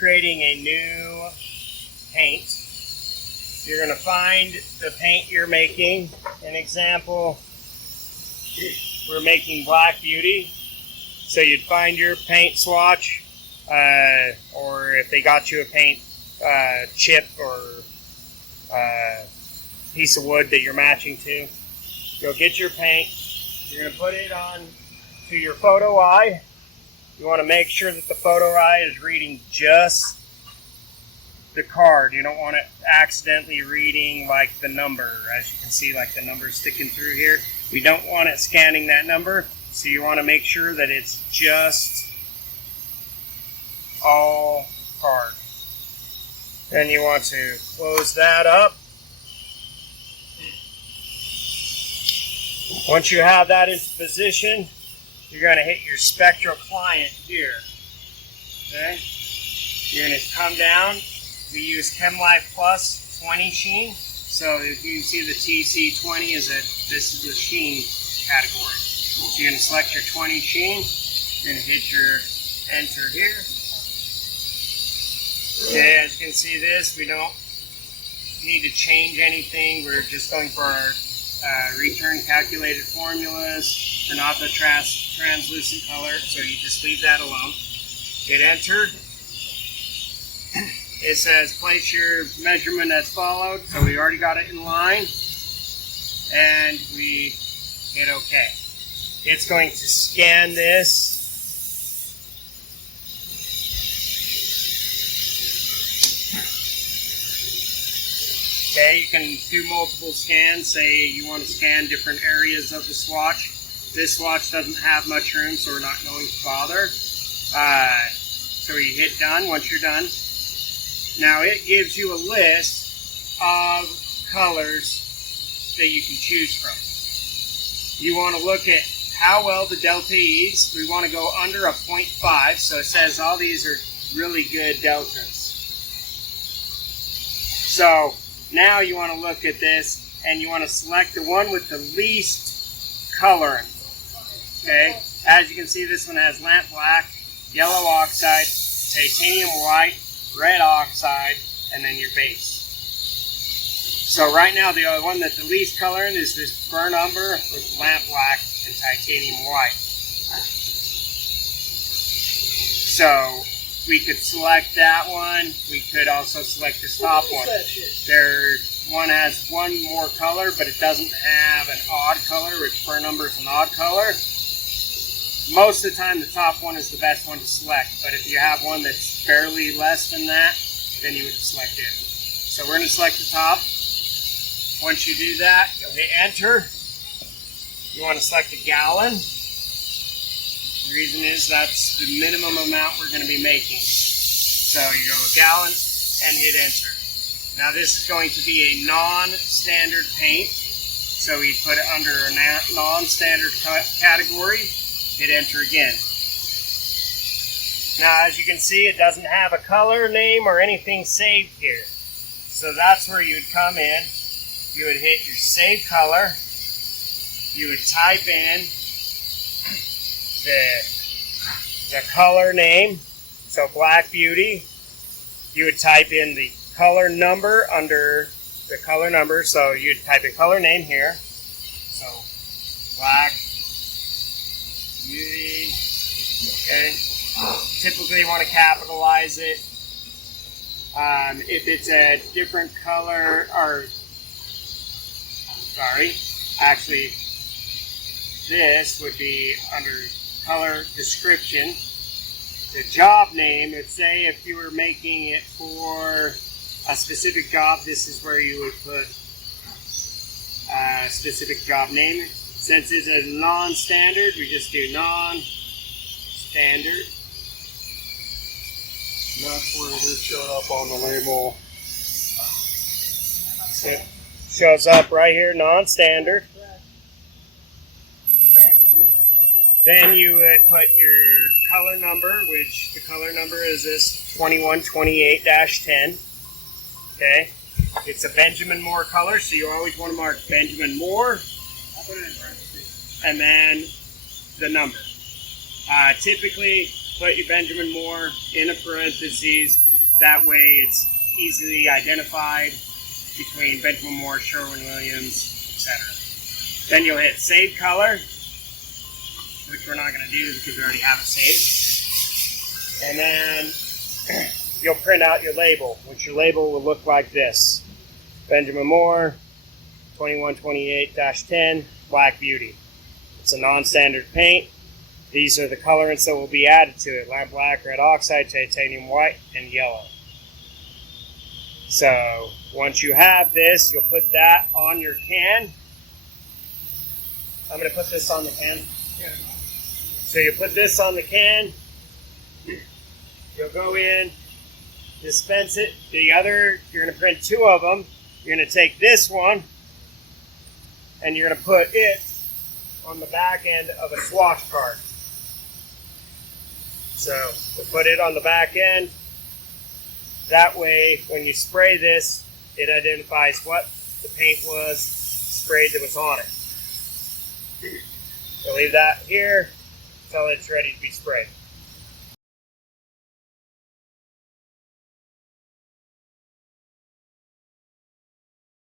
creating a new paint. You're going to find the paint you're making. An example, we're making Black Beauty. So you'd find your paint swatch, or if they got you a paint chip or piece of wood that you're matching to, you'll get your paint. You're going to put it on to your photo eye. You want to make sure that the photo eye is reading just the card. You don't want it accidentally reading like the number. As you can see, like the number sticking through here. We don't want it scanning that number, so you want to make sure that it's just all card. Then you want to close that up. Once you have that into position, you're going to hit your spectral client here. Okay? You're going to come down. We use ChemLife Plus 20 sheen. So if you can see the TC20 is that this is the sheen category. So you're going to select your 20 sheen. You're going to hit your enter here. Okay, as you can see this, we don't need to change anything. We're just going for our return calculated formulas. They're not the translucent color, so you just leave that alone. Hit enter. It says place your measurement as followed, so we already got it in line, and we hit OK. It's going to scan this. Okay, you can do multiple scans. Say you want to scan different areas of the swatch. This swatch doesn't have much room, so we're not going to bother. So you hit done once you're done. Now it gives you a list of colors that you can choose from. You want to look at how well the delta E's. We want to go under a 0.5, so it says all these are really good deltas. So now you want to look at this and you want to select the one with the least coloring. Okay, as you can see, this one has lamp black, yellow oxide, titanium white, red oxide, and then your base. So right now the one that's the least coloring is this burnt umber with lamp black and titanium white. So we could select that one. We could also select this top one. One has one more color, but it doesn't have an odd color, which burnt umber is an odd color. Most of the time, the top one is the best one to select, but if you have one that's barely less than that, then you would select it. So we're going to select the top. Once you do that, you'll hit enter. You want to select a gallon. The reason is that's the minimum amount we're going to be making. So you go a gallon and hit enter. Now this is going to be a non-standard paint, so we put it under a non-standard category. Hit enter again. Now as you can see, it doesn't have a color name or anything saved here. So that's where you would come in. You would hit your save color. You would type in the color name. So Black Beauty. You would type in the color number under the color number. So you'd type in color name here. So Black Beauty. Okay. Typically you want to capitalize it. If it's a different color, or sorry, actually this would be under color description. The job name, let's say if you were making it for a specific job, this is where you would put a specific job name. Since it's a non-standard, we just do non-standard. That's where this showed up on the label. It shows up right here, non-standard. Then you would put your color number, which the color number is this 2128-10. Okay, it's a Benjamin Moore color, so you always want to mark Benjamin Moore. I'll put it in parentheses. And then the number. Typically, put your Benjamin Moore in a parentheses That way it's easily identified between Benjamin Moore, Sherwin-Williams, etc. Then you'll hit Save Color, which we're not going to do because we already have it saved. And then you'll print out your label, which your label will look like this. Benjamin Moore, 2128-10, Black Beauty. It's a non-standard paint. These are the colorants that will be added to it. Lamp black, red oxide, titanium white, and yellow. So once you have this, you'll put that on your can. I'm going to put this on the can. So you put this on the can. You'll go in, dispense it. The other, you're going to print 2 of them. You're going to take this one and you're going to put it on the back end of a swash card. So we'll put it on the back end. That way, when you spray this, it identifies what the paint was sprayed that was on it. So leave that here until it's ready to be sprayed.